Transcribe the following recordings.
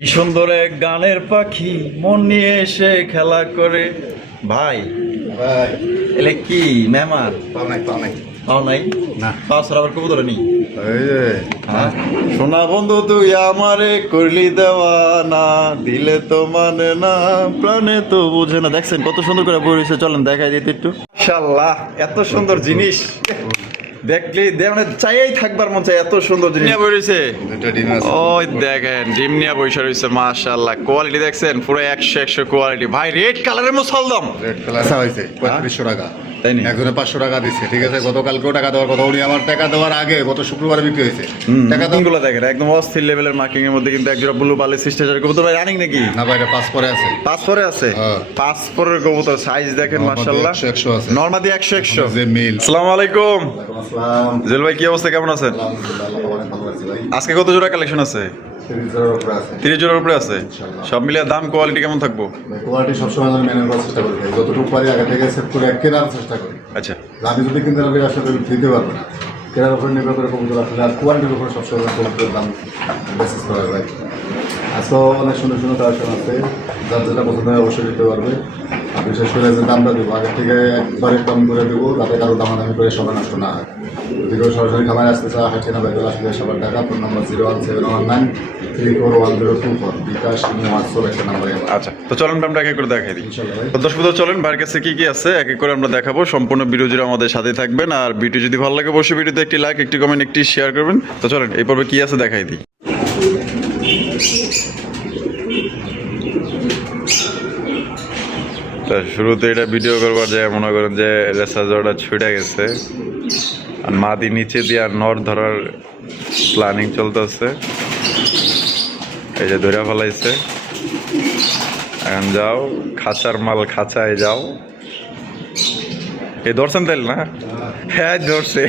কি সুন্দর এক গানের পাখি মন নিয়ে এসে খেলা করে। ভাই ভাই এলে কি মেহমান পাও নাই পাও নাই না। পাও ছাড়া আবার কবুতর নেই। এই যে হ্যাঁ সোনা বন্ধু তুই আমারে করলি দেওয়া না, দিলে তো মানে না, প্রাণে তো বুঝে না। দেখছেন কত সুন্দর করে বই রয়েছে, চলেন দেখাই দিতে একটু। মাশাআল্লাহ এত সুন্দর জিনিস দেখলি মানে চাইই থাকবার মন চাই, এত সুন্দর জিনিস নিয়ে বই রয়েছে। দুটো ডিম আছে। ওই দেখেন ডিম নিয়ে বসে রয়েছে, মাশাআল্লাহ কোয়ালিটি দেখছেন পুরো 100 কোয়ালিটি। ভাই রেড কালারের মুসলদম রেড কালার হয়েছে 3500 টাকা, তাই নি? একজনে 500 টাকা দিচ্ছে, ঠিক আছে। গতকালকেও টাকা দেওয়ার কথা, উনি আমার টাকা দেওয়ার আগে গত শুক্রবারে বিক্রি হয়েছে টাকা দাম। গুলো দেখেন একদম অস্থির লেভেলের মার্কিং এর মধ্যে, কিন্তু একজোড়া ব্লু বালি সিস্টেজার কবুতর ভাই রানিং নাকি? না ভাই, এটা 5 পরে আছে। পাঁচ পরে আছে, হ্যাঁ। পাঁচ পরের কবুতর সাইজ দেখেন মাশাআল্লাহ, 100 আছে। নরমাদি 100 যে মিল। আসসালামু আলাইকুম আসসালাম। জেল ভাই, কি অবস্থা, কেমন আছেন? আলহামদুলিল্লাহ, অনেক ভালো আছি ভাই। আজকে কত জোড়া কালেকশন আছে? 30 এর উপরে আছে। 30 জোড়ার উপরে আছে। সব মিলিয়ে দাম কোয়ালিটি কেমন থাকবো? কোয়ালিটি সবসময় আমি মেনে করার চেষ্টা করি ভাই। যতটুকু পারি আগে থেকে সেট করে কেনার চেষ্টা করি। আচ্ছা আমি যদি কিনতে পারি আসলে দিতে পারবো না, কেনার উপরে নির্ভর করে কবুতর আসলে আর কোয়ালিটির উপরে সবসময় কবুতরের দাম বেসিস করা হয় ভাই। আজকেও অনেক সুন্দর সুন্দর কালেকশন আছে, যার যেটা পছন্দ হয় অবশ্যই দিতে পারবে। আর বিশেষ করে যে দামটা দেবো আগে থেকে একবারে কম করে দেবো, যাতে কারো দামাদামি করে সবার নষ্ট না হয়। যদি কেউ সরাসরি খামারে আসতে চায় হাঁটিয়ে না বাইরে আসলে সবার টাকা। ফোন নম্বর 01719341024, বিকাশ হোয়াটসঅ্যাপ একটা নাম্বারে। আচ্ছা, তো চলেন আমরা এক এক করে দেখাই দিই। ইনশাল্লাহ ভাই। তো দর্শক বন্ধু, চলেন ভাইয়ের কাছে কি কি আছে এক এক করে আমরা দেখাবো। সম্পূর্ণ ভিডিও জুড়ে আমাদের সাথে থাকবেন, আর ভিডিও যদি ভালো লাগে অবশ্যই ভিডিওতে একটি লাইক, একটি কমেন্ট, একটি শেয়ার করবেন। তো চলেন এই পর্বে কি আছে দেখাই দিই। তা শুরুতে এটা ভিডিও করবার যায় মনে করেন যে রেসা জোড়া ছুটে গেছে, আর মাদি নিচে দিয়ে আর নর ধরার প্ল্যানিং চলতেছে। এই যে ধরে ফেলাইছে, এখন যাও খাঁচার মাল খাঁচায় যাও। এই ধরছেন তাইল না? হ্যাঁ ধরছে।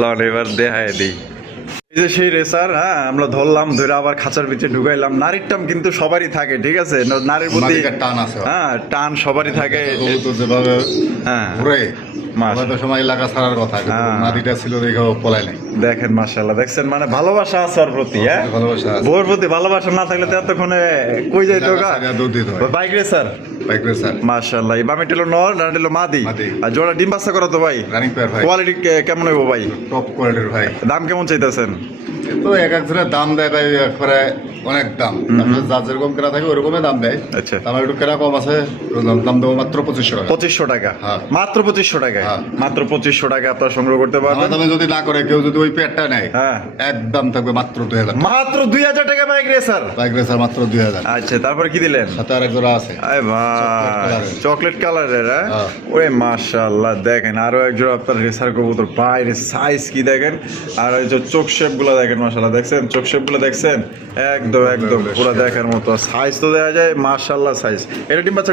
লন এবার দেখায় দিই। এই যে সেই রেসার, হ্যাঁ আমরা ধরলাম, ধরে আবার খাঁচার ভিতরে ঢুকাইলাম। নারীর টান কিন্তু সবারই থাকে, ঠিক আছে, নারীর প্রতি মাদিকের টান আছে। হ্যাঁ টান সবারই থাকে। কবুতর যেভাবে হ্যাঁ ঘুরে মাস হয়তো সময় এলাকা ছাড়ার কথা, কিন্তু হ্যাঁ। মাটিটা ছিল দেখে পলাই নাই। দেখেন মাশাআল্লাহ, দেখছেন মানে ভালোবাসা আছে ওর প্রতি। হ্যাঁ ভালোবাসা আছে। বউর প্রতি ভালোবাসা না থাকলে তো এতক্ষণে কই যাইতো গা। এলাকা দুধ দিতে হয়। বাইক রেসার বাইক রেসার মাশাআল্লাহ, এই বামে টিলো নর, ডানে টিলো মাদি। মাদি। আর জোড়া ডিম বাচ্চা করা তো ভাই, রানিং পেয়ার ভাই, কোয়ালিটি কেমন হইব ভাই? টপ কোয়ালিটির ভাই। দাম কেমন চাইতেছেন? তো এক এক ধরে দাম দেয় ভাই, একবারে অনেক দাম। আপনার যা যেরকম কেনা থাকে ওরকমই দাম দেয়। আচ্ছা আমার একটু কেনা কম আছে, দাম দেবো মাত্র 2500 টাকা। 2500 টাকা, হ্যাঁ। মাত্র 2500 টাকায়, হ্যাঁ। মাত্র 2500 টাকা আপনারা সংগ্রহ করতে আমার পারবেন। দামে যদি না করে কেউ, যদি ওই পেয়ারটা নেয়, হ্যাঁ একদম থাকবে মাত্র 2000। মাত্র 2000 টাকা বাইক রেসার। বাইক রেসার মাত্র 2000। আচ্ছা তারপরে কি দিলেন? সাথে আরেক জোড়া আছে। আরে ভাই চকলেট কালারের, হ্যাঁ হ্যাঁ। ওরে মাশাআল্লাহ, দেখেন আরো একজোড়া আপনার রেসার কবুতর। বাইরে সাইজ কি দেখেন, আর ওই যে চোখ শেপ গুলো দেখেন মাশাআল্লাহ, দেখছেন চোখ শেপ গুলো দেখছেন, একদম একদম পুরো দেখার মতো। সাইজ তো দেখা যায় মাশাআল্লাহ সাইজ। এটা ডিম বাচ্চা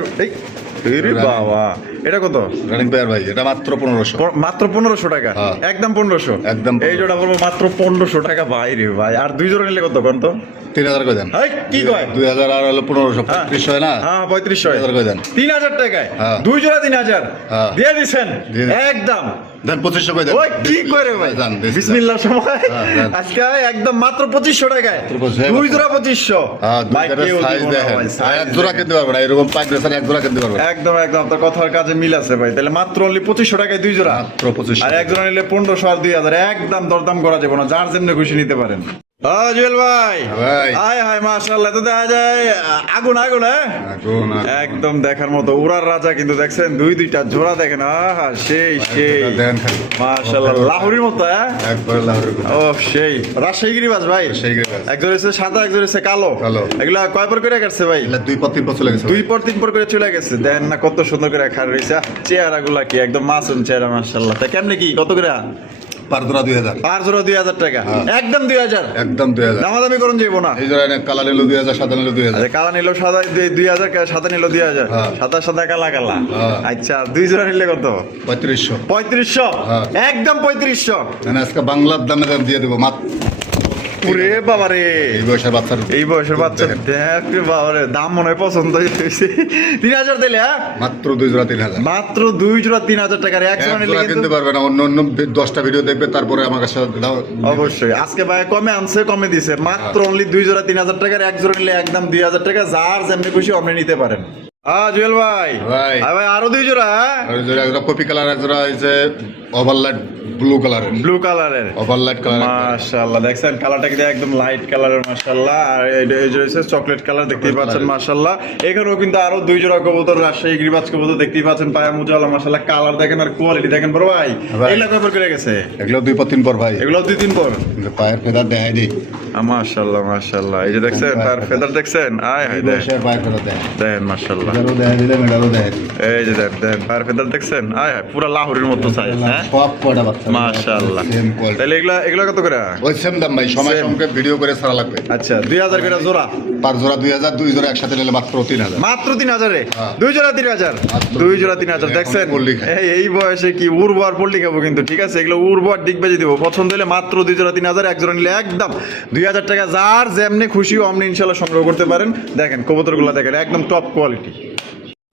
এই রে বাবা, এটা কত? রানিং পেয়ার ভাই, এটা মাত্র 1500। মাত্র 1500 টাকা, হ্যাঁ। একদম 1500। একদম এই জোড়া বলবো মাত্র 1500 টাকা। ভাই রে ভাই, আর দুই জোড়া নিলে কত কোন তো? 3000 করে দেন। এই কি কয়? 2000 আর হলো 1500, 3500 হয় না? হ্যাঁ 3500 3000 করে দেন। 3000 টাকায় হ্যাঁ। দুই জোড়া 3000 হ্যাঁ। দিয়ে দিছেন দিয়ে দিন। একদম। দেন 2500 করে দেন। ওই কি করে ভাই, দেন, দেন। বিসমিল্লাহ সময় দেন। আজকে একদম মাত্র 2500 টাকায় 2500 দুই জোড়া 2500। হ্যাঁ, ভাই, দুইটার কেউ সাইজ দিব না দেখেন। ভাই, size এক জোড়া দেখেন। কিনতে পারবে না, এরকম পাইপ রেসার এক জোড়া কিনতে পারবে না। একদম একদম আপনার কথার কাজে মিল আছে ভাই। তাহলে মাত্র অনলি 2500 টাকায় দুই জোড়া, মাত্র 2500। আর এক জোড়া নিলে 1500 আর 2000। একদম দরদাম করা যাবে না, যার যেমনি খুশি নিতে পারেন। জুয়েল ভাই, ভাই। হায় হায় মাশাআল্লাহ, তো দেখা যায় আগুন আগুন। হ্যাঁ এখন আর একদম দেখার মতো উড়ার রাজা, কিন্তু দেখছেন দুইটা জোড়া দেখেন, আহা সেই সেই দেন খালি। মাশাআল্লাহ, লাহোরির মতো। হ্যাঁ একবার লাহোরের কথা। ও সেই রাজশাহী গিরিবাজ ভাই। সেই গেছে। একজন হচ্ছে সাদা, একজন হচ্ছে কালো। কালো। এগুলা কয় পর করে কাটছে ভাই? এগুলা 2 পর 3 পর চলে গেছে। 2 পর 3 পর করে চলে গেছে। দেন না কত সুন্দর করে খাড়া রয়েছে, চেহারা গুলা কি একদম মাসুম চেহারা মাশাআল্লাহ। তা কেমনে কি কত করে? পার জোড়া 2000। পার জোড়া 2000 টাকা, একদম 2000। একদম 2000। দামাদামি করুন যাইবো না। এই জোড়া কালা নিলো 2000, সাদা নিলো 2000। আচ্ছা কালা নিল সাদা 2000, সাদা নিল 2000, হ্যাঁ। সাদা সাদা কালা কালা। হ্যাঁ। আচ্ছা দুই জোড়া নিলে কত? 3500। 3500, হ্যাঁ। একদম 3500। মানে আজকে বাংলার দামে দাম দিয়ে দেবো মাত্র ওরে বাবা রে, এই বয়সের বাচ্চার এই বয়সের বাচ্চা দেখ রে বাবা রে, দাম মনে হয় পছন্দ হয়েছে। 3,000 দিলে হ্যাঁ, মাত্র 2 জোড়া 3,000। মাত্র 2 জোড়া 3,000 টাকার এক এক জোড়া নিলে জোড়া কিন্তু কিনতে পারবে না, অন্য অন্য 10টা ভিডিও দেখবে তারপরে আমার কাছে দাও। অবশ্যই আজকে ভাই কমে আনছে, কমে দিছে, মাত্র অনলি 2 জোড়া 3,000 টাকার, এক জোড়া নিলে একদম 2,000 টাকা, যার যেমনি খুশি অমনি নিতে পারেন। জুয়েল ভাই, ভাই। ভাই আরো 2 জোড়া, আর ওই জোড়া একটা কপি কালার, এক জোড়া হইছে ওভারলাইট ব্লু কালারের, ব্লু কালারের। ওভারলাইট কালার। মাশাআল্লাহ, দেখছেন কালারটা কিন্তু একদম লাইট কালারের মাশাআল্লাহ। আর এই যে হচ্ছে চকলেট কালার, দেখতেই পাচ্ছেন মাশাআল্লাহ। এখানেও কিন্তু আরো 2 জোড়া কবুতর, রাজশাহী গিরিবাজ কবুতর দেখতেই পাচ্ছেন, পায়া মুজালা মাশাআল্লাহ। কালার দেখেন আর কোয়ালিটি দেখেন বড় ভাই, ভাই। এগুলা কত করে গেছে? এগুলো 2-3 পর ভাই, এগুলো 2-3 পর। কিন্তু পায়ের ফেদার দেখাই দিই। মাশাআল্লাহ মাশাআল্লাহ, এই যে দেখছেন তার ফেদার দেখছেন, আয় হায় এই দেখেন বয়সের পায়ের ফেদার দেয়, দেখেন মাশাআল্লাহ। মেডালও দেখাই দিলে মেডালও দেখাই দিই। এই যে দেখেন তার ফেদার দেখছেন, আয় হায় পুরো লাহোরের মতো সাইজ। হ্যাঁ সব কয়টা বাচ্চা মাশাআল্লাহ। সেম কোয়ালিটি, তাহলে এগুলা কত করে? ওই সেম দাম ভাই, সময় Same. সঙ্গে ভিডিও করে ছাড়া লাগবে। আচ্ছা 2,000 করে জোড়া, পার জোড়া 2,000, 2 জোড়া একসাথে নিলে মাত্র 3,000। মাত্র 3,000 এ হ্যাঁ। 2 জোড়া 3,000, মাত্র 2 জোড়া 3,000। এখন দেখছেন পল্লী খায়। এই বয়সে কি উর্বর পল্লি খাবো কিন্তু, ঠিক আছে এগুলো উর্বর ডিগবাজি দিব। পছন্দ হলে মাত্র 2 জোড়া 3,000, এক জোড়া নিলে একদম 2,000 টাকা, যার যেমনি খুশি অমনি ইনশাআল্লাহ সংগ্রহ করতে পারেন। দেখেন কবুতরগুলো দেখেন একদম টপ কোয়ালিটি।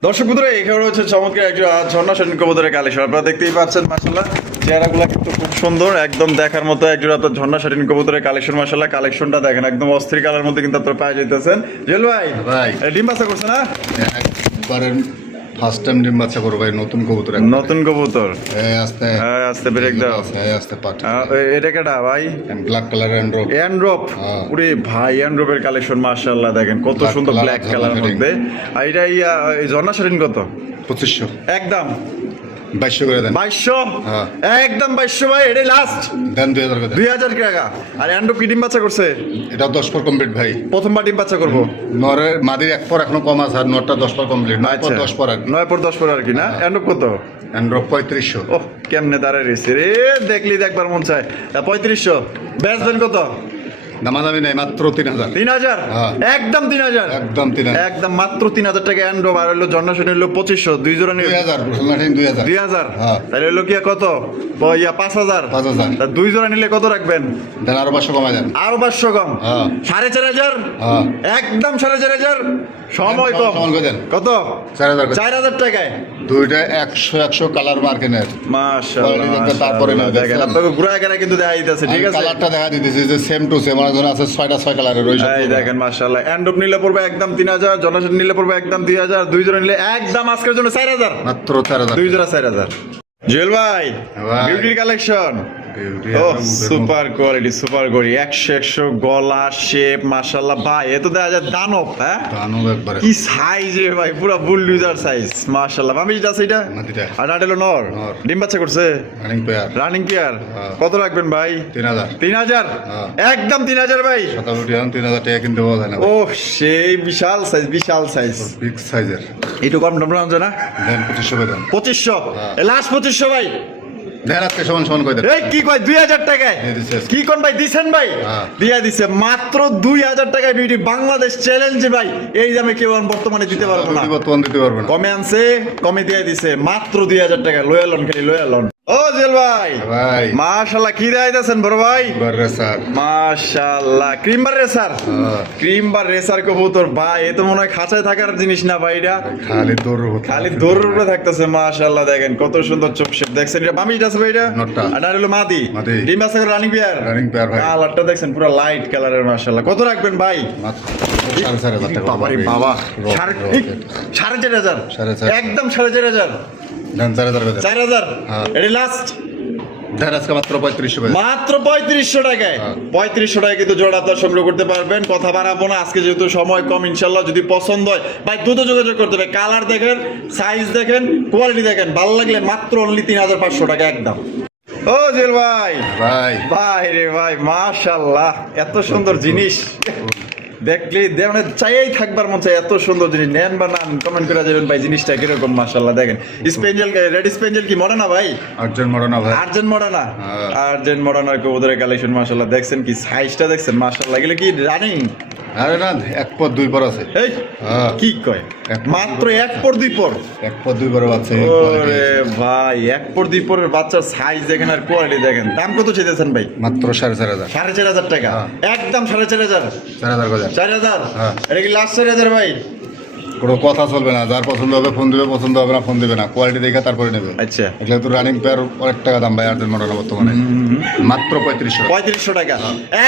দর্শক বন্ধুরা, এখানে হচ্ছে চমৎকার একটা ঝর্ণা শালীন কবুতরের কালেকশন, আপনারা দেখতেই পাচ্ছেন মাশাআল্লাহ। চেহারাগুলো কিন্তু খুব সুন্দর, একদম দেখার মতো একজোড়া আপনার ঝর্ণা শালীন কবুতরের কালেকশন মাশাআল্লাহ। কালেকশনটা দেখেন একদম অস্থির কালার মধ্যে কিন্তু আপনারা পেয়ে যেতেছেন। জেল ভাই, ভাই। ডিম বাচ্চা করছে না? একবারে ফার্স্ট টাইম ডিম বাচ্চা করবো ভাই, নতুন কবুতর একবারে। নতুন কবুতর, আস্তে আস্তে ব্রেক দাও। আস্তে পাঠ, এটা কেটা ভাই? Black colour অ্যান্ড্রপ। অ্যান্ড্রপ, হ্যাঁ। ওরে ভাই অ্যান্ড্রপের কালেকশন মাশাআল্লাহ, দেখেন কত Black সুন্দর color, ব্ল্যাক ঝর্ণা কালার শালীন। মধ্যে। আর এটা এই ঝর্ণা শালীন কত? 2500, একদম 2200 করে দেন। 2200, হ্যাঁ। একদম 2200 ভাই, এটাই লাস্ট। দেন 2,000 করে দেন। 2,000 টাকা। আর অ্যান্ড্রপ কি ডিম বাচ্চা করছে? এটা 10 পর কমপ্লিট ভাই। প্রথমবার ডিম বাচ্চা করবো। নরের মাদির 1 পর এখনো কম আছে, আর নরটা 10 পর কমপ্লিট, 9 পর 10 পর আর 9 পর 10 পর আর কি না? অ্যান্ড্রপ কত? অ্যান্ড্রপ 3500। ওহ কেমনে দাঁড়ায় রয়েছে রে, দেখলি দেখবার মন চায়। 3500 বেচবেন কত? দামাদামি নাই, মাত্র 3,000। 3,000, হ্যাঁ। একদম 3,000, একদম 3,000। একদম মাত্র 3,000 টাকা অ্যান্ড্রপ। আর হলো ঝর্ণা শালীন হলো 2500, 2 জোড়া নিয়ে 2,000, বুঝলেন 2,000। 2,000। হ্যাঁ। তাহলে হলো কি কত? 5,000। 5,000। তা 2 জোড়া নিলে কত রাখবেন? দেন আরো 500 কমাই দেন। আরো 500 কম। হ্যাঁ। 4,500, হ্যাঁ। একদম 4,500, সময় দেন, কম। সমান করে দেন। কত? 4,000 করে। 4,000 টাকায়। দুইটা 100 কালার মার্কেনের। মাশাআল্লাহ, Quality দেখতে তারপরে মাশাআল্লাহ, নেবেন। দেখেন আপনাকে ঘুরা এখানে কিন্তু দেখা দিতেছে, ঠিক আছে? কালারটা দেখা দিতেছি যে সেম টু সেম, আমার জন্য আছে 6 কালারের। ওই এই দেখেন মাশাআল্লাহ, অ্যান্ড্রপ নিলে পড়বে একদম 3,000, ঝর্ণা শালীন নিলে পড়বে একদম 2,000, 2 জোড়া নিলে একদম আজকের জন্য 4,000, মাত্র 4,000। 2 জোড়া 4,000। জুয়েল ভাই, ভাই। বিউটির কালেকশন, ও সুপার কোয়ালিটি, সুপার কোয়ালিটি, 100 গলা শেপ মাশাআল্লাহ। ভাই এ তো দেখা যায় দানব। হ্যাঁ দানব একবারে। কি সাইজ রে ভাই, পুরো বুল লুজার সাইজ মাশাআল্লাহ। আমি যেটা আছে এটা, মাদিটা। আর আডেলো নর, নর। ডিম বাচ্চা করছে, রানিং পেয়ার। Running pair. হ্যাঁ। কত রাখবেন ভাই? 3,000। 3,000, হ্যাঁ। একদম 3,000 ভাই। 3,000 টাকা কিনতে পাওয়া যায় না। ও সেই বিশাল সাইজ, বিশাল সাইজ। বিগ সাইজের। একটু কম দাম রাখছে না? দেন 2500 করে দেন। 2500, হ্যাঁ। লাস্ট 2500 ভাই। দেন আজকে সমান সমান করে দেন। এই কি কয় 2,000 টাকায়? দিয়ে দিছে। কি কোন ভাই দিছেন ভাই? হ্যাঁ। দিয়া দিছে মাত্র 2,000 টাকায় বিউটি, বাংলাদেশ চ্যালেঞ্জ ভাই। এই দামে কেউ আর বর্তমানে দিতে পারবো না। বর্তমান দিতে পারবে না। কমে আনছে, কমে দিয়ে দিছে মাত্র 2,000 টাকা। লয়ালন খালি লয়ালন। ও জেল ভাই, ভাই মাশাআল্লাহ কি দেখাইতেছেন বড় ভাই? বারে স্যার। মাশাআল্লাহ ক্রিমবার রেসার, হ্যাঁ। ক্রিমবার রেসার কবুতর ভাই। এ তো মনে হয় খাঁচায় থাকার জিনিস না ভাই, এটা খালি দৌড় হতো। খালি দৌড়ের উপরে থাকতেছে মাশাআল্লাহ। দেখেন কত সুন্দর চোখ শেপ, দেখছেন এটা বামিটা আছে ভাই, এটা নটটা। আর এটা হলো মাদি। মাদি। ডিম আছে রানিং পেয়ার। রানিং পেয়ার ভাই। কালারটা দেখছেন পুরো লাইট কালারের মাশাআল্লাহ। কত রাখবেন ভাই? মাত্র 4,500 টাকা। বাবারে বাবা, 4,500, 4,500 একদম 4,500, দেন 4,000 করে দেন। 4,000। হ্যাঁ। এটা লাস্ট, দেন আজকে মাত্র 3500 করে দেন। মাত্র 3,500 টাকায়। হ্যাঁ। 3,500 টাকায় কিন্তু জোড়া আপনার সংগ্রহ করতে পারবেন। কথা বাড়াবো না আজকে, যেহেতু সময় কম। ইনশাল্লাহ যদি পছন্দ হয় ভাই দ্রুত যোগাযোগ করতে হবে। কালার দেখেন, সাইজ দেখেন, কোয়ালিটি দেখেন, ভালো লাগলে মাত্র অনলি 3,500 টাকা একদম। ও জেল ভাই, ভাই ভাই রে ভাই মাশাআল্লাহ, এত সুন্দর জিনিস দেখলে মানে চাইই থাকবার মন চাই। এত সুন্দর জিনিস, নেন বা না কমেন্ট করে যাবেন ভাই জিনিসটা কিরকম মাশাআল্লাহ। দেখেন স্পেঞ্জেল, রেড স্পেঞ্জেল কি মডার্না ভাই? আর্জেন্ট মডার্না ভাই। আর্জেন্ট মডার্না, হ্যাঁ। আর্জেন্ট মডার্নার কবুতরের কালেকশন মাশাআল্লাহ। দেখছেন কি সাইজটা দেখছেন মাশাআল্লাহ। এগুলো কি রানিং? আরে না, এক পর দুই পর আছে। এই হ্যাঁ। কি কয় মাত্র এক পর দুই পর? এক পর দুই পর আছে। ওরে ভাই, এক পর দুই পরের বাচ্চার সাইজ দেখেন আর কোয়ালিটি দেখেন। দাম কত চাইতেছেন ভাই? মাত্র 4,500। 4,500 টাকা, একদম 4,500। 4,000 করে। 4,000? হ্যাঁ। এটা কি লাস্ট 4,000 ভাই? কোনো কথা চলবে না, যার পছন্দ হবে ফোন দিবে, পছন্দ হবে না ফোন দিবে না, কোয়ালিটি দেখে তারপরে নেবে। আচ্ছা, এগুলো তো রানিং পেয়ার অনেক টাকা দাম ভাই আর্জেন্ট মডেল বর্তমানে। মাত্র 3500। 3500 টাকা,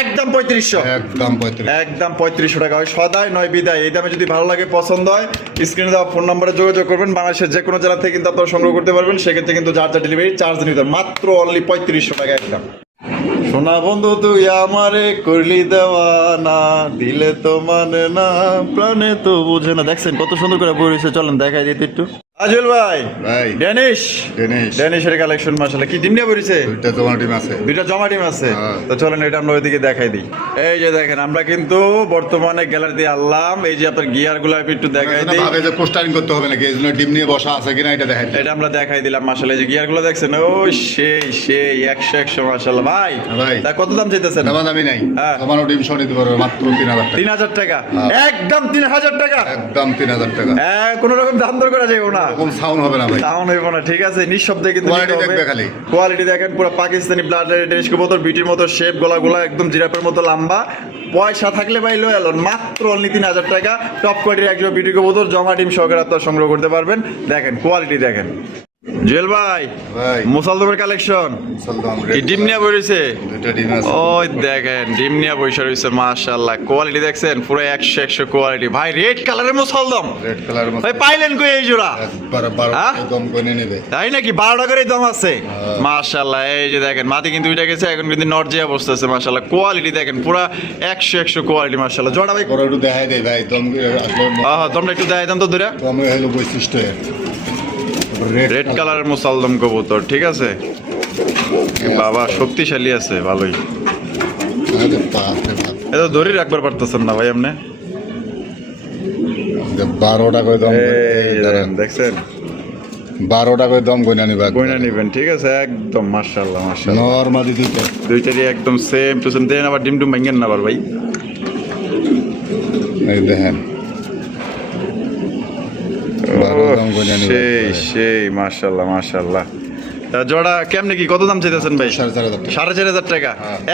একদম 3500। একদম 35। একদম 3500 টাকা। ওই সদাই নয় বিদায়। এই দামে যদি ভালো লাগে, পছন্দ হয়, স্ক্রিনে দেওয়া ফোন নম্বরে যোগাযোগ করবেন। বাংলাদেশের যে কোনো জেলা থেকে কিন্তু আপনারা সংগ্রহ করতে পারবেন। সেক্ষেত্রে কিন্তু যার যা ডেলিভারি চার্জ নিতে হবে। মাত্র অনলি 3500 টাকা একদম। সোনা বন্ধু তুই আমারে করলি দেওয়ানা, দিলে তো মানে না, প্রাণে তো বুঝে না। দেখছেন কত সুন্দর করে বই রয়েছে, চলেন দেখাই দিতে একটু। আজুল ভাই, ভাই ড্যানিশ ডেনিশ ড্যানিশের কালেকশন মাশাআল্লাহ। কি ডিম নিয়ে বইছে? দুইটা তোমার টিম আছে। দুইটা জমা ডিম আছে। হ্যাঁ। তো চলেন এটা আমরা ওইদিকে দেখাই দিই। এই যে দেখেন, আমরা কিন্তু বর্তমানে গ্যালারি দিয়ে আনলাম। এই যে আপনার গিয়ার গুলো একটু দেখাই দিই। ভাবে যে পোস্টারিং করতে হবে নাকি, এই জন্য ডিম নিয়ে বসা আছে কিনা এটা দেখাই দিই। এটা আমরা দেখাই দিলাম মাশাআল্লাহ। এই যে গিয়ার গুলো দেখছেন, ও সেই সেই 100 মাশাআল্লাহ। ভাই ভাই তা কত দাম চাইতেছেন? দামি নাই। হ্যাঁ। তোমারও ডিম সহ নিতে পারবে মাত্র 3,000 টাকা। 3,000 টাকা, হ্যাঁ। একদম 3,000 টাকা। একদম 3,000 টাকা। কোন রকম দাম দর করা যাবে না, এরকম সাউন্ড হবে না ভাই। দাম হইব না। ঠিক আছে, নিঃশব্দে কিন্তু Quality নিতে হবে। দেখবে খালি। কোয়ালিটি দেখেন, পুরো পাকিস্তানি ব্লাড রেড কবুতর, বিটির মতো শেপ, গলাগুলা একদম জিরাফের মতো লম্বা। পয়সা থাকলে ভাই লয়ে এলো মাত্র অনলি 3,000 টাকা। টপ কোয়ালিটির একজন বিটি কবুতর জমা ডিম সহকারে আপনারা সংগ্রহ করতে পারবেন। দেখেন কোয়ালিটি দেখেন। জুয়েল ভাই, ভাই মুসালদমের কালেকশন সালদাম কি ডিম নিয়ে বইছে? দুইটা ডিম আছে। ওই দেখেন ডিম নিয়ে বসে রয়েছে মাশাআল্লাহ। কোয়ালিটি দেখছেন পুরো 100 কোয়ালিটি। ভাই রেড কালারের মুসালদম, রেড কালার মতো ভাই পাইলেন কই এই জোড়া? একবার 12 দম করে নেবে। তাই নাকি? 12 টাকারই দাম আছে মাশাআল্লাহ। এই যে দেখেন মাটি কিন্তু উঠে গেছে, এখন কিন্তু নরজিয়া বসতেছে মাশাআল্লাহ। কোয়ালিটি দেখেন পুরো 100 কোয়ালিটি মাশাআল্লাহ। জোড়া ভাই বড় একটু দেখাই দেই ভাই, দম আসলে তোমরা একটু দেখাই দাম তো ধরে। দম হলো বৈশিষ্ট্য রেড কালারের মুসালদম কবুতর, ঠিক আছে বাবা, শক্তিশালী আছে ভালোই। আরে বাপ রে বাপ, এটা ধরে রাখবার পারতেছেন না ভাই আপনি। 12 টাকা করে দম এই দেখেন, দেখছেন 12 টাকা করে দম কইনা নিবা। বইনা নিবেন, ঠিক আছে একদম মাশাআল্লাহ মাশাআল্লাহ। নরমালি দুইটা দুইটারই একদম সেম টু সেম। দেন আবার ডিম টুম ভাঙেন না আবার ভাই। এই দেখেন 12 দম কইনা নিবা। সেই সেই মাশাআল্লাহ মাশাআল্লাহ। তা জোড়া কেমনে কি কত দাম চাইতেছেন ভাই? 4,500 টাকা। 4,500 টাকা,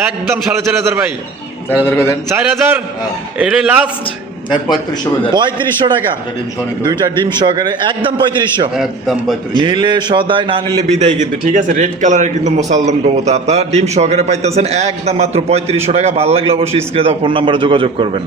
একদম 4,500 ভাই। 4,000 করে দেন। 4,000 হ্যাঁ। এটাই লাস্ট। দেন 3500 করে দেন। 3500 টাকা, দুইটা ডিম সহ নিতে দুইটা ডিম সহকারে একদম 3500। একদম 3500। নিলে সদাই, না নিলে বিদায় কিন্তু, ঠিক আছে। রেড কালারের কিন্তু মুসালদম কবুতর আপনারা ডিম সহকারে পাইতেছেন একদম মাত্র 3500 টাকা। ভালো লাগলে অবশ্যই স্ক্রিনে দেওয়া ফোন নাম্বারে যোগাযোগ করবেন।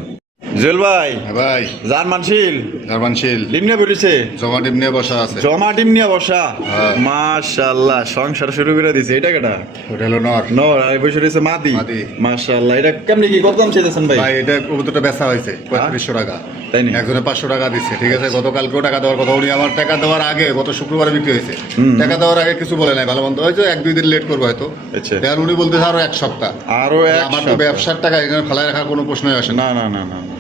জুয়েল ভাই, হ্যাঁ ভাই জার্মানশীল জার্মানশীল ডিম নিয়ে বেরিয়েছে, জমা ডিম নিয়ে বসা আছে। জমা ডিম নিয়ে বসা হ্যাঁ। মাশাআল্লাহ। সংসার শুরু করে দিছে। এটা কেটা? ওটা হলো নর। নর, আর বসে রয়েছে মাদি। মাদি। মাশাআল্লাহ। এটা কেমনি কি কত দাম চাইতেছেন ভাই? ভাই এটা কবুতরটা বেচা হয়েছে 3500 টাকা। তাই নি? একজনে 500 টাকা দিচ্ছে, ঠিক আছে। গতকালকেও টাকা দেওয়ার কথা, উনি আমার টাকা দেওয়ার আগে গত শুক্রবারে বিক্রি হয়েছে। টাকা দেওয়ার আগে কিছু বলে নাই, ভালো মন্দ হয়তো 1-2 দিন লেট করবো হয়তো। আচ্ছা। এখন উনি বলতেছে আরো 1 সপ্তাহ। আরো এক আমার তো সপ্তাহ। ব্যবসার টাকা এখানে ফেলায় রাখার কোনো প্রশ্নই আসে না। না না না না।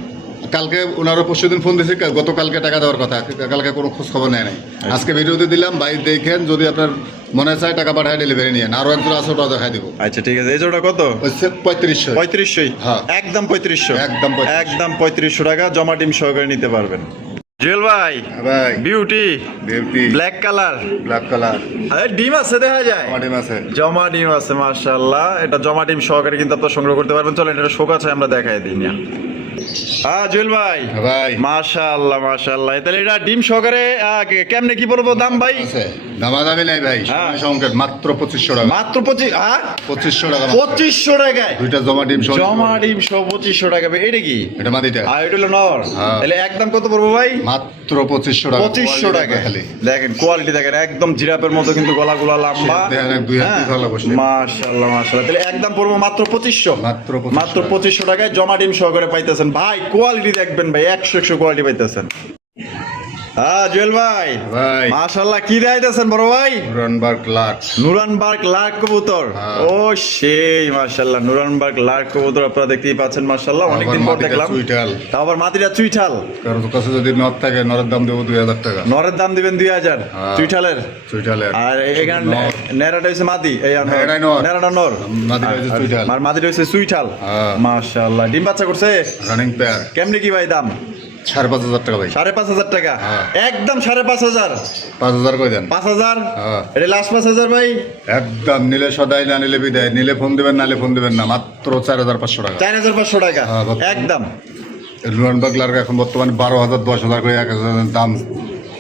কালকে ওনারও পরশুদিন ফোন দিয়েছে, গতকালকে টাকা দেওয়ার কথা, কালকে কোনো খোঁজ খবর নেয় নাই। আজকে ভিডিওতে দিলাম ভাই, দেখেন যদি আপনার মনে চায় টাকা পাঠায় ডেলিভারি নিয়ে। আরো একজন আছে, ওটা দেখাই দিব। আচ্ছা ঠিক আছে। এই জোড়া কত? হচ্ছে 3500। 3500। হ্যাঁ। একদম 3500। একদম 3500। একদম 3500 টাকা জমা ডিম সহকারে নিতে পারবেন। জুয়েল ভাই, ভাই beauty beauty black colour, black colour আরে ডিম আছে দেখা যায়। আমার ডিম আছে। জমা ডিম আছে মাশাআল্লাহ। এটা জমা ডিম সহকারে কিন্তু আপনারা সংগ্রহ করতে পারবেন। চলেন এটা শোক আছে আমরা দেখাই দিই না। হ্যাঁ জুয়েল ভাই, ভাই মাশাআল্লাহ মাশাআল্লাহ। তাহলে এটা ডিম সহকারে কেমনে কি বলবো দাম ভাই? আছে, দামাদামি নাই ভাই। হ্যাঁ। সংকেত মাত্র 2500 টাকা। মাত্র 2500 টাকা। 2500 টাকায় দুইটা জমা ডিম সহ। জমা ডিম সহ 2500 টাকা। এটা কি? এটা মাদিটা। আর এটা হলো নর। হ্যাঁ। তাহলে একদম কত পড়বো ভাই? মাত্র 2500 টাকা। 2500 টাকা। খালি দেখেন কোয়ালিটি দেখেন, একদম জিরাফের মতো কিন্তু গলাগুলা লম্বা। দেখেন, এক দুই হাত হ্যাঁ। দিয়ে ধরলা বসে। মাশাআল্লাহ মাশাআল্লাহ। তাহলে একদম পড়বো মাত্র 2500। মাত্র 2500 মাত্র 2500 টাকায় জমা ডিম সহকারে পাইতেছেন ভাই। কোয়ালিটি দেখবেন ভাই, 100 কোয়ালিটি পাইতেছেন। হ্যাঁ জুয়েল ভাই, ভাই মাশাআল্লাহ কি দেখাইতেছেন বড় ভাই? নুরানবার্গ লাট। নুরানবার্গ লার্ক কবুতর। হ্যাঁ। ও সেই মাশাআল্লাহ, নুরানবার্গ লার্ক কবুতর আপনারা দেখতেই পাচ্ছেন মাশাআল্লাহ, অনেকদিন পর দেখলাম। চুইটাল। তা আবার মাটিটা চুইঠাল, কারণ তোর কাছে যদি নর থাকে নরের দাম দেবো 2000 টাকা। নরের দাম দিবেন 2000 হ্যাঁ। চুইঠালের। চুইটালের। আর এখানে নর। নেরাটা হচ্ছে মাদি, এই নেরাটাই নর। নেরাটা নর, মাদিটা হচ্ছে চুইঠাল। আর মাদিটা হচ্ছে চুইঠাল। হ্যাঁ। মাশাআল্লাহ, ডিম বাচ্চা করছে? Running pair. কেমনে কি ভাই দাম? 5,500 টাকা ভাই। 5,500 টাকা। হ্যাঁ। একদম 5,500। 5,000 করে দেন। 5,000 হ্যাঁ। এটা লাস্ট 5,000 ভাই। একদম নিলে সদাই, না নিলে বিদায়। নিলে ফোন দিবেন, নালে ফোন দিবেন না। মাত্র 4,500 টাকা। 4,500 টাকা হ্যাঁ, বর্তমান- একদম। নুরানবার্গ লার্গ এখন বর্তমানে 12,000 10,000 করে 1,000 দাম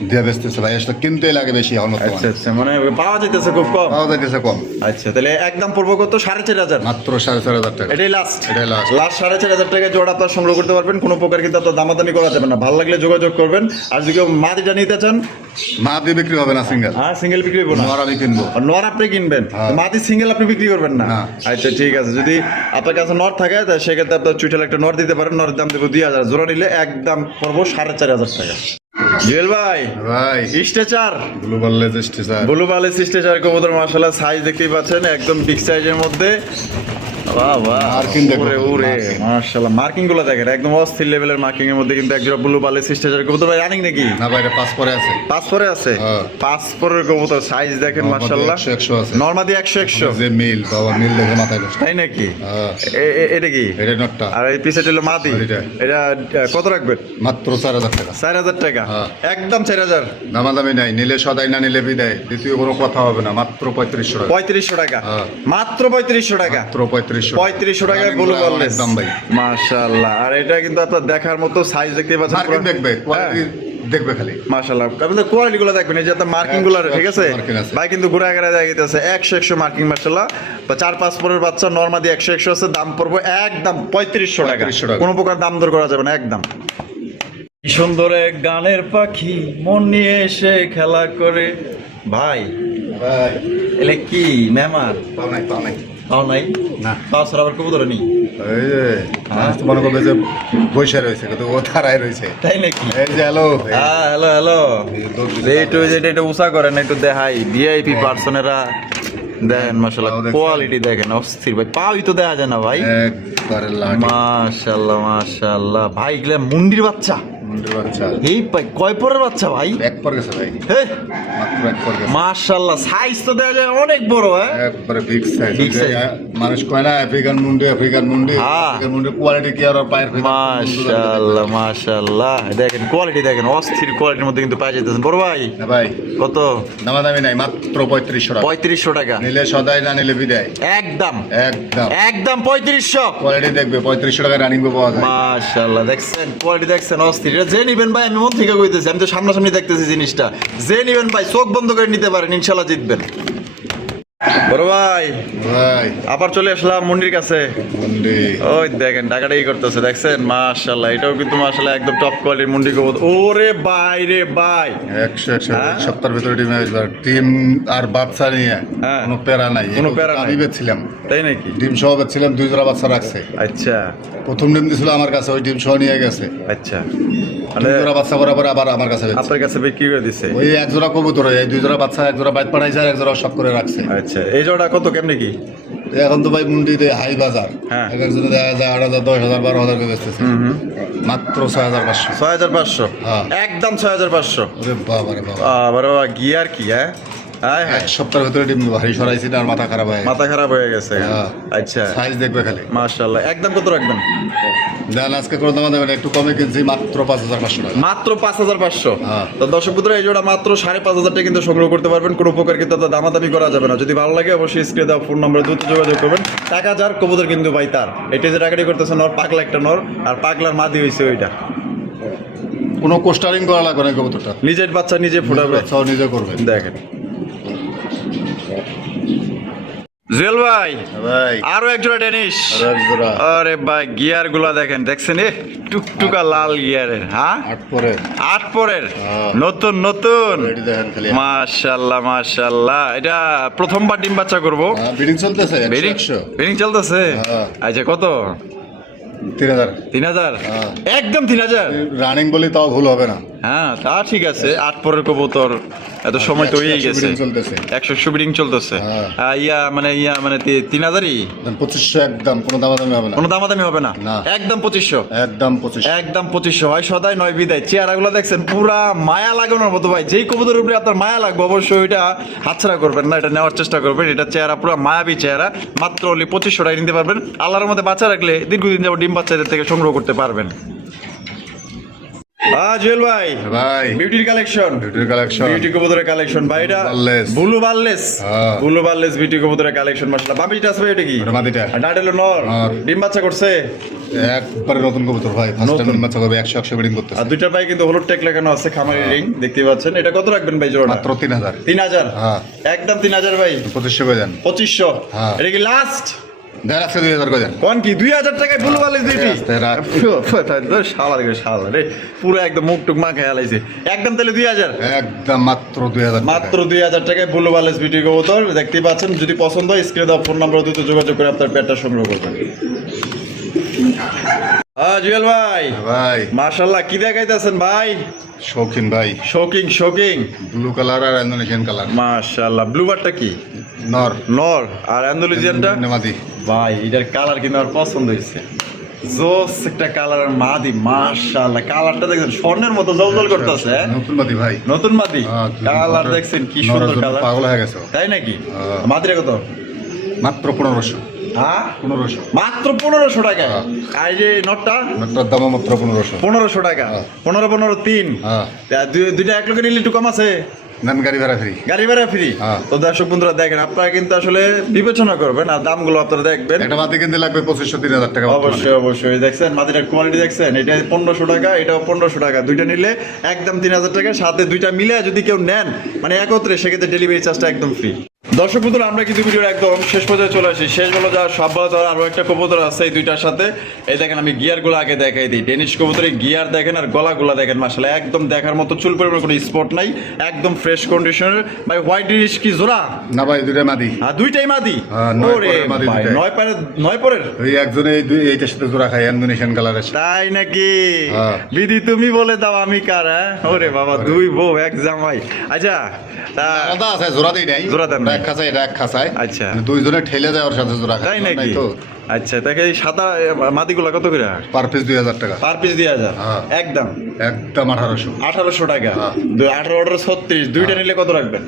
দিয়ে বেচতেছে ভাই। এটা কিনতেই লাগে বেশি এখন আচ্ছা বর্তমানে। আচ্ছা, মানে পাওয়া যেতেছে খুব কম। পাওয়া যাইতেছে কম। আচ্ছা, তাহলে একদম পড়বো কত? 4,500। মাত্র 4,500 টাকা। এটাই লাস্ট। এটাই last। লাস্ট 4,500 টাকা জোড়া আপনার সংগ্রহ করতে পারবেন। কোনো প্রকার কিন্তু আপনার দামাদামি করা যাবে না। ভালো লাগলে যোগাযোগ করবেন। আর যদি কেউ মাদিটা নিতে চান, মা দিয়ে বিক্রি হবে না সিঙ্গেল। হ্যাঁ সিঙ্গেল বিক্রি করবো না, নর আমি কিনবো। আর নর আপনি কিনবেন, হ্যাঁ। মাদি সিঙ্গেল আপনি বিক্রি করবেন না। না। আচ্ছা ঠিক আছে, যদি আপনার কাছে নর থাকে তাহলে সেক্ষেত্রে আপনার চুইটাল একটা নর দিতে পারেন। নরের দাম দেবো 2,000, জোড়া নিলে একদম পড়বো 4,500 টাকা। জুয়েল ভাই, ভাই স্ট্রেচার গ্লোবাল লেজেস্ট স্যার। ব্লু বালে স্ট্রেচার কবুতর মাশাআল্লাহ, সাইজ দেখতেই পাচ্ছেন একদম বিগ সাইজের মধ্যে। বাহ বাহ, Marking দেখো, ওরে ওরে marking। মাশাআল্লাহ, মার্কিং গুলো দেখেন একদম অস্থির লেভেলের মার্কিং এর মধ্যে কিন্তু একজোড়া ব্লু বালে স্ট্রেচার কবুতর। ভাই রানিং নাকি? না ভাই, এটা 5 পরে আছে। 5 পরে আছে। হ্যাঁ। 5 পরের কবুতর, সাইজ দেখেন মাশাআল্লাহ, 100 আছে। নরমাদি 100 যে মিল বাবা, মিল দেখে মাথায় নষ্ট। তাই নাকি? হ্যাঁ। এটা কি? এটা নটটা আর এই পিছে হলো মাদি। মাদিটা। এটা কত রাখবেন? মাত্র 4,000 টাকা। 4,000 টাকা। হ্যাঁ। একদম 4,000। দামাদামি নাই, নিলে সদাই, না নিলে বিদায়। দ্বিতীয় কোনো কথা হবে না। মাত্র 3500 টাকা। 3500 টাকা। হ্যাঁ। মাত্র 3500 টাকা। মাত্র 3500। 3500 টাকায় Running বলু করা বললেন। অনেক দাম ভাই। মাশাআল্লাহ, আর এটা কিন্তু আপনার দেখার মতো সাইজ দেখতে পাচ্ছেন। মার্কিং দেখবে, কোয়ালিটি দেখবে খালি। মাশাআল্লাহ, আপনাদের কোয়ালিটি গুলো দেখবেন, এই যে আপনার মার্কিং গুলো, ঠিক আছে 100 marking আছে। ভাই, কিন্তু ঘুরে ঘুরে দেখাইতেছে 100 মার্কিং মাশাআল্লাহ। তো 4-5 পরের বাচ্চা নরমাদি 100 আছে, দাম পড়বো একদম 3500 টাকা। 3500 টাকা। কোনো প্রকার দাম দর করা যাবে না একদম। কি সুন্দর এক গানের পাখি মন নিয়ে এসে খেলা করে। ভাই ভাই এলে কি মেহমান পাও নাই, পাও নাই। পাও নাই? না। পাও ছাড়া আবার কবুতর নেই? এই যে মানুষ তো মনে করবে যে বসে রয়েছে, কিন্তু ও দাঁড়ায় রয়েছে। তাই নাকি? এই যে হ্যালো। হ্যাঁ হ্যালো হ্যালো, এইটু যেটা একটু উষা করেন, একটু দেখাই ভিআইপি পার্সনেরা দেখেন মাশাআল্লাহ, দেখছেন? কোয়ালিটি দেখেন অস্থির ভাই, পাওই তো দেখা যায় না ভাই। একবারে লাঠি। মাশাআল্লাহ মাশাআল্লাহ ভাই, এগুলা মুন্ডির বাচ্চা। মুন্ডের বাচ্চা। এই ভাই কয় পরের বাচ্চা ভাই? এক পর গেছে ভাই। হে মাত্র এক পর গেছে। মাশাআল্লাহ, সাইজ তো দেখা যায় অনেক বড়। হ্যাঁ একবারে বিগ সাইজ। Big size। মানুষ কয় না আফ্রিকান মুন্ডি, আফ্রিকান মুন্ডি। হ্যাঁ। আফ্রিকান মুন্ডির কোয়ালিটি কি আর পায়ের ভেতর? মাশাআল্লাহ মাশাআল্লাহ, দেখেন কোয়ালিটি দেখেন, অস্থির কোয়ালিটির মধ্যে কিন্তু পাই যেতেছেন বড় ভাই। না ভাই, কত? দামাদামি নাই, মাত্র 3500 টাকা। 3500 টাকা নিলে সদাই, না নিলে বিদায়। একদম একদম একদম 3500। কোয়ালিটি দেখবে, 3500 টাকা রানিং পাওয়া যায়। মাশাআল্লাহ, দেখছেন কোয়ালিটি দেখছেন অস্থির। এটা যে নিবেন ভাই, আমি মন থেকে কইতেছি, আমি তো সামনাসামনি দেখতেছি জিনিসটা। যে নিবেন ভাই চোখ বন্ধ করে নিতে পারেন, ইনশাআল্লাহ জিতবেন। বড় ভাই ভাই আবার চলে আসলাম মন্ডির কাছে। মুন্ডি ওই দেখেন টাকাটাই করতেছে, দেখছেন মাশাআল্লাহ, এটাও কিন্তু মাশাআল্লাহ একদম টপ কোয়ালিটির মুন্ডি কবুতর। ওরে ভাই রে ভাই, 100 হ্যাঁ? সপ্তাহের ভিতরে টিম আর বাচ্চা নিয়ে হ্যাঁ। কোনো প্যারা নাই। কোনো প্যারা নাই। আমি বেচছিলাম, তাই নাকি? ডিম সহ বেচছিলাম, 2 জোড়া বাচ্চা রাখছে। আচ্ছা প্রথম ডিম দিছিল আমার কাছে, ওই ডিম সহ নিয়ে গেছে। আচ্ছা, 2 জোড়া বাচ্চা করার পরে আবার আমার কাছে বেচছে। আপনার কাছে বিক্রি করে দিছে? ওই 1 জোড়া কবুতর, এই 2 জোড়া বাচ্চা, 1 জোড়া বাইট পাঠাইছে, আর 1 জোড়া সব করে রাখছে। আচ্ছা, এই জোড়া কত কেমনে কি? এখন তো ভাই মুন্ডিতে হাই বাজার। হ্যাঁ। এক একজনে দেখা যায় 8,000 10,000 12,000 করে বেচতেছে। মাত্র 6,500। 6500। হ্যাঁ। একদম 6500। ওরে বাবা রে বাবা, আবার গিয়ার কি? হ্যাঁ হ্যাঁ হ্যাঁ, এক সপ্তাহের ভিতরে ডিম ভারী সরাইছি না, আর মাথা খারাপ হয়ে গেছে। মাথা খারাপ হয়ে গেছে। হ্যাঁ। আচ্ছা সাইজ দেখবে খালি। মাশাআল্লাহ, একদম কত রাখবেন? দেন আজকে করে দাম দেবেন, একটু কমে কিনছি, মাত্র 5,500 টাকা। মাত্র 5500। হ্যাঁ। তো দর্শক বন্ধুরা, এই জোড়া মাত্র 5500 টাকা কিন্তু সংগ্রহ করতে পারবেন। কোনো প্রকার কিন্তু তার দামাদামি করা যাবে না। যদি ভালো লাগে অবশ্যই স্ক্রিনে দেওয়া ফোন নম্বরে দ্রুত যোগাযোগ করবেন। টাকা যার কবুতর কিন্তু ভাই তার। এটা যে টাকাটি করতেছে নর, পাগলা একটা নর, আর পাগলার মাদি হইছে ওইটা। কোনো কোস্টারিং করা লাগবে না কবুতরটা, নিজের বাচ্চা নিজে ফুটাবে। বাচ্চাও নিজে করবে। দেখেন জুয়েল ভাই, ভাই আরো এক জোড়া টেনিস। আর এক জোড়া আরে ভাই গিয়ার গুলা দেখেন, দেখছেন এ টুকটুকা লাল গিয়ারের। হ্যাঁ 8 পরে 8 পরের হ্যাঁ। নতুন নতুন। রেডি দেখেন খালি। মাশাআল্লাহ মাশাআল্লাহ, এটা প্রথমবার ডিম বাচ্চা করবো। বিডিং চলতেছে, বেরিং 100 বেরিং চলতেছে। হ্যাঁ। আচ্ছা কত? 3000। 3000। হ্যাঁ। একদম 3000। রানিং বলি তাও ভুল হবে না। হ্যাঁ তা ঠিক আছে, 8 পরের কবুতর, এত সময় তো হয়েই 100 গেছে। বিডিং চলতেছে। 100 বিডিং চলতেছে। হ্যাঁ। ইয়া মানে 3000ই 2500 একদম, কোনো দামাদামি হবে না। কোনো দামাদামি হবে না, না। একদম 2500। একদম 2500। একদম 2500 হয় সদাই নয় বিদায়। চেহারাগুলো দেখছেন পুরা মায়া লাগানোর মতো ভাই, যেই কবুতরের উপরে আপনার মায়া লাগবে অবশ্যই ওইটা হাতছাড়া করবেন না, এটা নেওয়ার চেষ্টা করবেন। এটা চেহারা পুরো মায়াবী চেহারা, মাত্র অনলি 2500 টাকা নিতে পারবেন। আল্লাহর মধ্যে বাচ্চা রাখলে দীর্ঘদিন যাবো ডিম বাচ্চাদের থেকে সংগ্রহ করতে পারবেন। জুয়েল ভাই, ভাই বিউটির কালেকশন, বিউটির কালেকশন, বিউটি কবুতরের কালেকশন ভাই, এটা বারলেস। বুলু বারলেস, হ্যাঁ। বুলু বারলেস বিউটি কবুতরের কালেকশন। মাশাআল্লাহ, বাবিটা আছে ভাই, এটা কি ওটা মাদিটা। আর ডাডেলো নর, নর। ডিম বাচ্চা করছে। একবারে নতুন কবুতর ভাই, ফার্স্ট টাইম বাচ্চা করবে, 100 বিডিং করতেছে। আর দুইটা ভাই কিন্তু হলুদ টেক লাগানো আছে, খামারি রিং দেখতে পাচ্ছেন। এটা কত রাখবেন ভাই জোড়া? মাত্র 3000। 3000, হ্যাঁ। একদম 3000 ভাই। 2500 করে দেন। 2500, হ্যাঁ। এটা কি লাস্ট? দেন আজকে 2000 করে দেন। কোন কি 2000 টাকায় ফুল বালিশ দিটি? আস্তে রাখ। শালা রে পুরো একদম মুখ টুক মা খেয়ে আলাইছে। একদম তাহলে 2000, একদম মাত্র 2000 মাত্র 2000 টাকায় বুলু বালেস বিউটি কবুতর দেখতে পাচ্ছেন। যদি পছন্দ হয় স্ক্রিনে দেওয়া ফোন নাম্বার দ্রুত যোগাযোগ করে আপনার পেটটা সংগ্রহ করবেন। জুয়েল ভাই, ভাই মাশাআল্লাহ কি দেখাইতেছেন ভাই? শৌখিন ভাই, শোকিং ব্লু কালার আর ইন্দোনেশিয়ান কালার। মাশাআল্লাহ। ব্লুবারটা কি নর, নর, আর অ্যান্ডালুজিয়ানটা নেমাদি। ভাই এটার কালার কিন্তু আমার পছন্দ হয়েছে, জোস একটা কালার মাদি। মাশাআল্লাহ, কালারটা দেখছেন স্বর্ণের মতো জলজল করতেছে। নতুন মাদি ভাই। নতুন মাদি, হ্যাঁ, কালার দেখছেন কি নরের সুন্দর জন্য কালার, পাগল হয়ে গেছে। তাই নাকি? হ্যাঁ। মাদিরা কত? মাত্র 1500। হ্যাঁ 1500। মাত্র 1500 টাকা। হ্যাঁ। আর এই যে নটটা নটটার দাম মাত্র 1500। 1500 টাকা। হ্যাঁ। 15 3। হ্যাঁ। দুইটা এক লোকের নিলে একটু কম আছে, নেন গাড়ি ভাড়া ফ্রি। গাড়ি ভাড়া ফ্রি। হ্যাঁ। তো দর্শক বন্ধুরা দেখেন, আপনারা কিন্তু আসলে বিবেচনা করবেন আর দামগুলো আপনারা দেখবেন। একটা মাদি কিনতে লাগবে 2500-3000 টাকা। অবশ্যই দেখছেন মাদিটার কোয়ালিটি দেখছেন, এটা 1500 টাকা, এটাও 1500 টাকা। দুইটা নিলে একদম 3000 টাকা, সাথে দুইটা মিলে যদি কেউ নেন মানে একত্রে, সেক্ষেত্রে ডেলিভারি চার্জটা একদম ফ্রি। দর্শক বন্ধুরা, আমরা কিন্তু ভিডিওর একদম শেষ পর্যায়ে চলে আসি। শেষ বলো যা সব বলো তো, আরো একটা কবুতর আছে এই দুইটার সাথে। এই দেখেন আমি গিয়ারগুলো আগে দেখাই দিই। ডেনিশ কবুতরের গিয়ার দেখেন আর গলাগুলা দেখেন, মাশাআল্লাহ একদম দেখার মতো, চুল পরিমাণ কোনো স্পট নাই, একদম ফ্রেশ কন্ডিশনের। ভাই হোয়াইট ডেনিশ কি জোড়া? না ভাই, দুইটা মাদি। আর দুইটাই মাদি। হ্যাঁ, 9 ওরে পরের মাদি ভাই, দুইটাই। 9 পরের। ওই একজনে এইটার সাথে জোড়া খায়, ইন্দোনেশিয়ান কালারের। তাই নাকি? হ্যাঁ। বিধি তুমি বলে দাও আমি কার? হ্যাঁ ওরে বাবা, দুই বউ এক জামাই। আচ্ছা আলাদা আছে, জোড়া দেই নাই। জোড়া দেন নাই। এক খাঁচায়, এটা এক খাঁচায়। আচ্ছা। দুইজনে ঠেলে দেয় ওর সাথে জোড়া খায়। তাই নাকি? নাই তো। আচ্ছা, তাকে এই সাদা মাদিগুলা কত করে? পার পিস 2000 টাকা। Per piece 2000। হ্যাঁ। একদম একদম 1800। 1800 টাকা। হ্যাঁ। 18 36, দুইটা নিলে কত রাখবেন?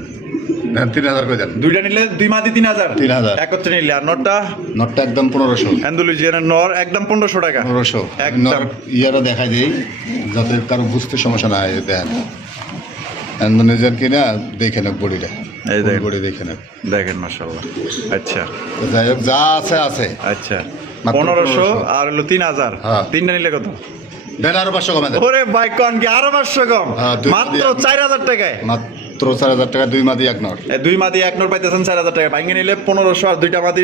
দেন 3000 করে দেন। দুইটা নিলে দুই মাদি 3000। 3000। একত্রে নিলে আর নটটা নটটা একদম 1500। অ্যান্ডালুজিয়ানের নর একদম 1500 টাকা। 1500। একদম। নর ইয়ারা দেখাই দেই যাতে কারো বুঝতে সমস্যা না হয়। দেখেন ইন্দোনেশিয়ান কিনা দেখে নেব বডিটা। এই দেখেন। বডি দেখে নেব। দেখেন মাশাআল্লাহ। আচ্ছা তো যাই হোক, যা আছে আছে। আচ্ছা, মাত্র 1500 আর হলো 3000। হ্যাঁ। তিনটা নিলে কত? দেন আরো 500 কমে দেন। ওরে ভাই কোন কি আরো 500 কম? হ্যাঁ, দুই মাত্র মাদি 4000 টাকায়। মাত্র 4000 টাকা, দুই মাদি এক নর। দুই মাদি এক নর পাইতেছেন 4000 টাকা। ভাঙে নিলে 1500, আর দুইটা মাদি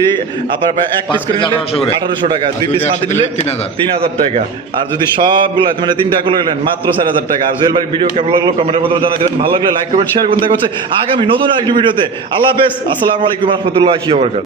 আপনার এক পিস করে নিলে 1800 করে। 1800 টাকা। আর দুই পিস দুইটা মাদি একসাথে নিলে নিলে 3000। 3000 টাকা। আর যদি সবগুলো মানে তিনটা করে নিলেন মাত্র 4000 টাকা। আর জুয়েল ভাই ভিডিও কেমন লাগলো কমেন্টের মধ্যে জানাই দিবেন। ভালো লাগলে লাইক কমেন্ট শেয়ার করতে হচ্ছে। আগামী নতুন আরেকটি ভিডিওতে। আল্লাহ হাফেজ, আসসালামু আলাইকুম ওয়া রাহমাতুল্লাহি ওয়া বারাকাতুহু।